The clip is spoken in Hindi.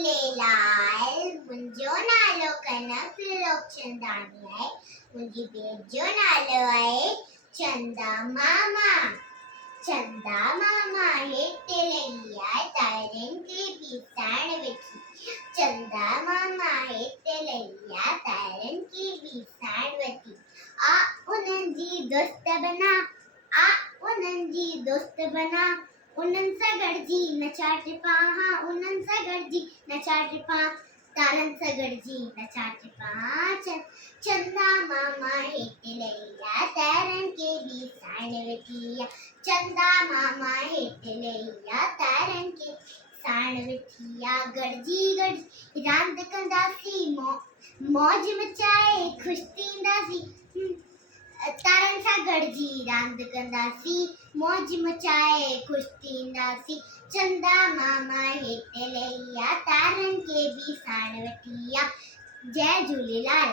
झूलेलाल मुंहिंजो नालो कनक त्रिलोकचंदानी आहे। मुंहिंजी भेण जो नालो आहे चंदा मामा। चंदा मामा हेठि लही आहे तारनि खे ॾिसण वेठी। चंदा मामा हेठि लही आहे तारनि खे ॾिसण वेठी। आ उन्हनि जी दोस्त बना, आ उन्हनि जी दोस्त बना। उन्हनि सां गॾिजी नचा टिपा, हाँ उन्हनि सां गॾिजी नचा टिपा, तारनि सां गॾिजी नचा टिपा। चंदा मामा हेठि लही आहे तारनि खे ॾिसण वेठी। चंदा मामा हेठि लही आहे तारनि खे ॾिसण वेठी। गॾिजी गॾिजी रांदि कंदासीं, मौज मचाए ख़ुशि थींदासीं। तारनि सां गॾिजी रांदि कंदासीं, मौज मचाए ख़ुशि थींदासीं। चंदा मामा हेठि लही आहे तारनि खे ॾिसण वेठी। जय झूलेलाल।